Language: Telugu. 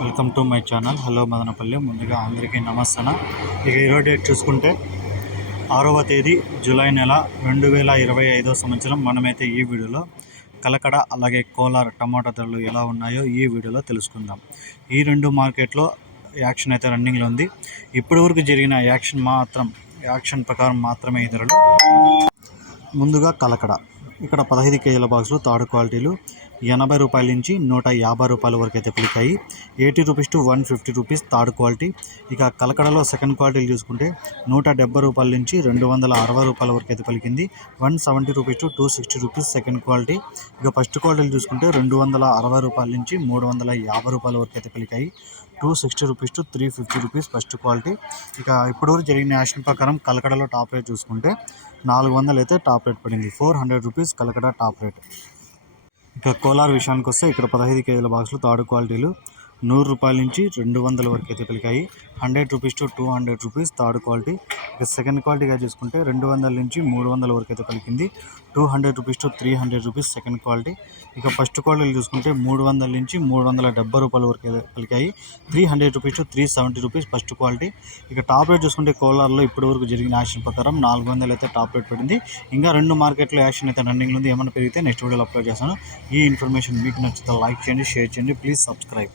Welcome to my channel. Hello Madanapalle. ముందుగా అందరికీ నమస్తన ఇక ఈరోజు డేట్ చూసుకుంటే ఆరవ తేదీ జూలై నెల రెండు వేల ఇరవై ఐదో సంవత్సరం. మనమైతే ఈ వీడియోలో కలకడ అలాగే కోలార్ టమాటా ధరలు ఎలా ఉన్నాయో ఈ వీడియోలో తెలుసుకుందాం. ఈ రెండు మార్కెట్లో యాక్షన్ అయితే రన్నింగ్లో ఉంది. ఇప్పటి వరకు జరిగిన యాక్షన్ మాత్రం యాక్షన్ ప్రకారం మాత్రమే ఈ ధరలు. ముందుగా కలకడ. ఇక్కడ పదహైదు కేజీల బాక్సులు తాడు క్వాలిటీలు ఎనభై రూపాయల నుంచి నూట యాభై రూపాయల వరకు అయితే పిలికాయి. Eighty rupees to one fifty rupees third quality. ఇక కలకడలో సెకండ్ క్వాలిటీలు చూసుకుంటే నూట డెబ్బై రూపాయల నుంచి రెండు వందల అరవై రూపాయల వరకు అయితే పలికింది. One seventy rupees to two sixty rupees second quality. ఇక ఫస్ట్ క్వాలిటీలు చూసుకుంటే రెండు వందల అరవై రూపాయల నుంచి మూడు వందల యాభై రూపాయల వరకు అయితే పలికాయి. Two sixty rupees to three fifty rupees first quality. ఇక ఇప్పటివరకు జరిగిన యాక్షన్ ప్రకారం కలకడలో టాప్ రేట్ చూసుకుంటే నాలుగు వందలు అయితే టాప్ రేట్ పడింది. Four hundred rupees Kalakada top rate. ఇక కోలార్ విషయానికి వస్తే ఇక్కడ పదహైదు కేజీల బాక్సులు తాడు క్వాలిటీలు నూరు రూపాయల నుంచి రెండు వందల వరకు అయితే పలికాయి hundred rupees to two hundred rupees third quality. ఇక సెకండ్ క్వాలిటీగా చూసుకుంటే రెండు వందల నుంచి మూడు వందల వరకు అయితే పలికింది. Two hundred rupees to three hundred rupees second quality. ఇక ఫస్ట్ క్వాలిటీలు చూసుకుంటే మూడు వందల నుంచి మూడు వందల డెబ్బై రూపాయల వరకు అయితే పలికాయి. Three hundred rupees to three seventy rupees first quality. ఇక టాప్ రేట్ చూసుకుంటే కోలార్లో ఇప్పటి వరకు జరిగిన యాక్షన్ ప్రకారం నాలుగు వందలు అయితే టాప్ రేట్ పడింది. ఇంకా రెండు మార్కెట్లో యాక్షన్ అయితే రన్నింగ్ ఉంది. ఏమైనా పెరిగితే నెక్స్ట్ వీడియోలో అప్లోడ్ చేస్తాను. ఈ ఇన్ఫర్మేషన్ మీకు నచ్చితే లైక్ చేయండి షేర్ చేయండి. Please subscribe.